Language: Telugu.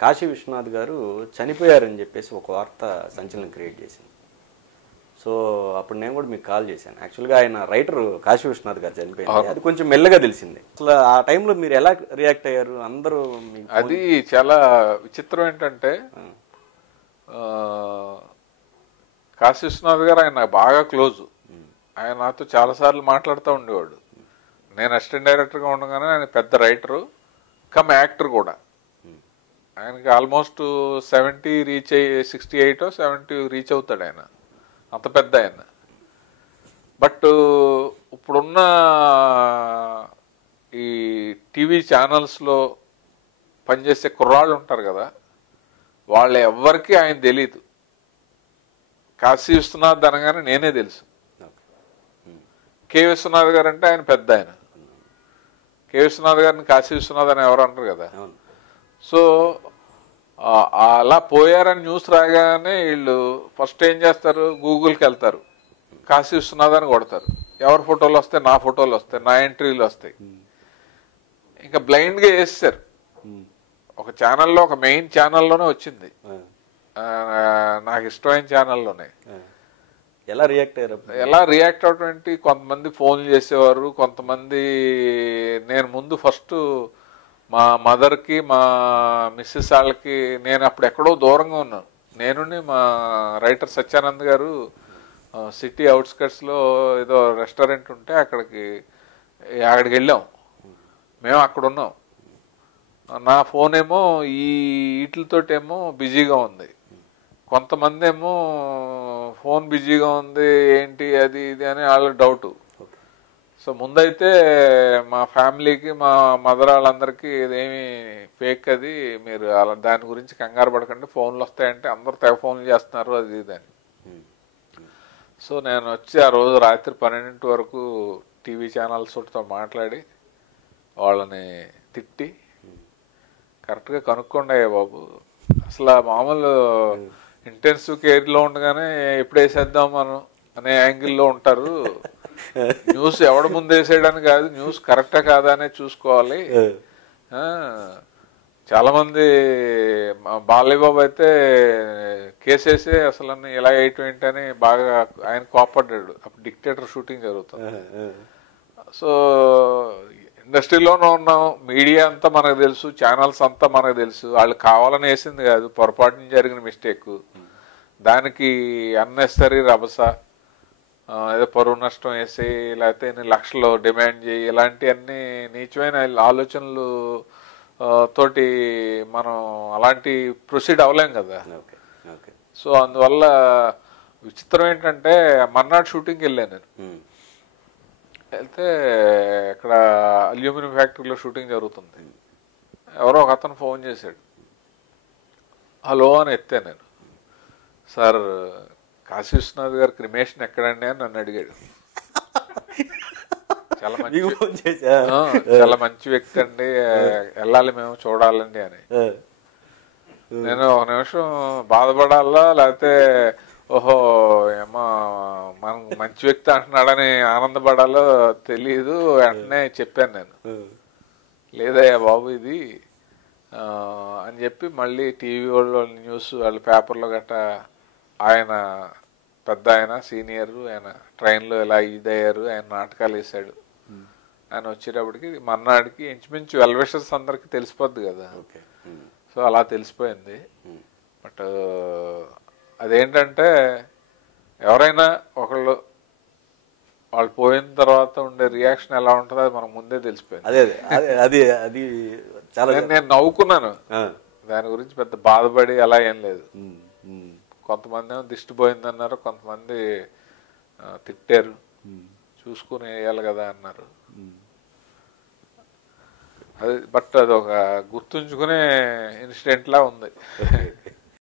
కాశీ విశ్వనాథ్ గారు చనిపోయారని చెప్పేసి ఒక వార్త సంచలనం క్రియేట్ చేసింది. సో అప్పుడు నేను కూడా మీకు కాల్ చేశాను. యాక్చువల్గా ఆయన రైటర్ కాశీ విశ్వనాథ్ గారు చనిపోయింది, అది కొంచెం మెల్లగా తెలిసింది. అసలు ఆ టైంలో మీరు ఎలా రియాక్ట్ అయ్యారు? అందరూ అది చాలా విచిత్రం ఏంటంటే, కాశీ విశ్వనాథ్ గారు ఆయన బాగా క్లోజు. ఆయన నాతో చాలాసార్లు మాట్లాడుతూ ఉండేవాడు. నేను అసిస్టెంట్ డైరెక్టర్గా ఉండగానే ఆయన పెద్ద రైటరు కమ్ యాక్టర్ కూడా. ఆయనకి ఆల్మోస్ట్ 70 రీచ్ అయ్యి 68 70 రీచ్ అవుతాడు ఆయన, అంత పెద్ద ఆయన. బట్ ఇప్పుడున్న ఈ టీవీ ఛానల్స్లో పనిచేసే కుర్రాళ్ళు ఉంటారు కదా, వాళ్ళు ఎవ్వరికీ ఆయన తెలీదు. కాశీ విశ్వనాథ్ అనగానే నేనే తెలుసు. కె విశ్వనాథ్ గారు అంటే ఆయన పెద్ద ఆయన. కె విశ్వనాథ్ గారిని కాశీ విశ్వనాథ్ అని ఎవరు అంటారు కదా. సో అలా పోయారని న్యూస్ రాగానే వీళ్ళు ఫస్ట్ ఏం చేస్తారు, గూగుల్కి వెళ్తారు, కాశీ విశ్వనాథ్ అని కొడతారు. ఎవరి ఫోటోలు వస్తాయి? నా ఫోటోలు వస్తాయి, నా ఎంట్రీలు వస్తాయి. ఇంకా బ్లైండ్గా వేస్తారు. ఒక ఛానల్లో, ఒక మెయిన్ ఛానల్లోనే వచ్చింది, నాకు ఇష్టమైన ఛానల్లోనే. ఎలా రియాక్ట్ అయ్యారు? ఎలా రియాక్ట్ అవటువంటి కొంతమంది ఫోన్లు చేసేవారు, కొంతమంది. నేను ముందు ఫస్ట్ మా మదర్కి, మా మిస్సెస్ వాళ్ళకి, నేను అప్పుడు ఎక్కడో దూరంగా ఉన్నాను. నేను మా రైటర్ సత్యానంద్ గారు సిటీ అవుట్స్కట్స్లో ఏదో రెస్టారెంట్ ఉంటే అక్కడికి వెళ్ళాం. మేము అక్కడ ఉన్నాం. నా ఫోన్ ఏమో ఈ వీటితోటేమో బిజీగా ఉంది, కొంతమంది ఏమో ఫోన్ బిజీగా ఉంది, ఏంటి అది ఇది అని వాళ్ళ డౌటు. సో ముందైతే మా ఫ్యామిలీకి, మా మదర్ వాళ్ళందరికీ ఇదేమి ఫేక్, అది మీరు అలా దాని గురించి కంగారు పడకండి, ఫోన్లు వస్తాయంటే అందరూ తెగ ఫోన్లు చేస్తున్నారు అది ఇది అని. సో నేను వచ్చి ఆ రోజు రాత్రి 12 వరకు టీవీ ఛానల్స్ తో మాట్లాడి వాళ్ళని తిట్టి, కరెక్ట్గా కనుక్కోండి అయ్యా బాబు, అసలు మామూలు ఇంటెన్సివ్ కేర్లో ఉండగానే ఎప్పుడు వేసేద్దాం మనం అనే యాంగిల్లో ఉంటారు. న్యూస్ ఎవడ ముందు వేసేయడానికి కాదు, న్యూస్ కరెక్టా కాదా అనే చూసుకోవాలి. చాలా మంది, బాలయ్యబాబు అయితే కేసేసే అసలు ఇలా వేయటం ఏంటని బాగా ఆయన కోపడ్డాడు. అప్పుడు డిక్టేటర్ షూటింగ్ జరుగుతుంది. సో ఇండస్ట్రీలోనే ఉన్నాం, మీడియా అంతా మనకు తెలుసు, ఛానల్స్ అంతా మనకు తెలుసు. వాళ్ళు కావాలని వేసింది కాదు, పొరపాటున జరిగిన మిస్టేక్. దానికి అన్నెసరీ రభస, ఏదో పరువు నష్టం వేసి, లేకపోతే ఎన్ని లక్షలు డిమాండ్ చేయి, ఇలాంటివన్నీ నీచమైన ఆలోచనలు తోటి మనం అలాంటి ప్రొసీడ్ అవ్వలేం కదా. సో అందువల్ల విచిత్రం ఏంటంటే, మర్నాడు షూటింగ్కి వెళ్ళాను నేను. వెళ్తే ఇక్కడ అల్యూమినియం ఫ్యాక్టరీలో షూటింగ్ జరుగుతుంది. ఎవరో ఒక అతను ఫోన్ చేశాడు. హలో అని ఎత్తే నేను. సార్, కాశీ విశ్వనాథ్ గారు క్రిమేషన్ ఎక్కడండి అని నన్ను అడిగాడు. చాలా మంచి వ్యక్తి అండి, వెళ్ళాలి మేము చూడాలండి అని. నేను ఒక నిమిషం బాధపడాలా, లేకపోతే ఓహో ఏమో మనం మంచి వ్యక్తి అంటున్నాడని ఆనందపడాలో తెలీదు. వెంటనే చెప్పాను నేను, లేదయ్యా బాబు ఇది అని చెప్పి మళ్ళీ టీవీ వాళ్ళు న్యూస్ వాళ్ళు పేపర్లో గట్ట, ఆయన పెద్ద ఆయన సీనియర్, ఆయన ట్రైన్లో ఎలా ఇదయ్యారు, ఆయన నాటకాలు వేసాడు, ఆయన వచ్చేటప్పటికి మర్నాడికి ఇంచుమించు వెల్విషర్స్ అందరికి తెలిసిపోద్ది కదా. సో అలా తెలిసిపోయింది. బట్ అదేంటంటే, ఎవరైనా ఒకళ్ళు వాళ్ళు పోయిన తర్వాత ఉండే రియాక్షన్ ఎలా ఉంటుందో అది మనకు ముందే తెలిసిపోయింది. అది చాలా నేను నవ్వుకున్నాను, దాని గురించి పెద్ద బాధపడి అలా ఏం లేదు. కొంతమంది ఏమో దిష్టి పోయిందన్నారు, కొంతమంది తిట్టారు, చూసుకుని వేయాలి కదా అన్నారు. అది బట్ అది ఒక గుర్తుంచుకునే ఇన్సిడెంట్ లా ఉంది.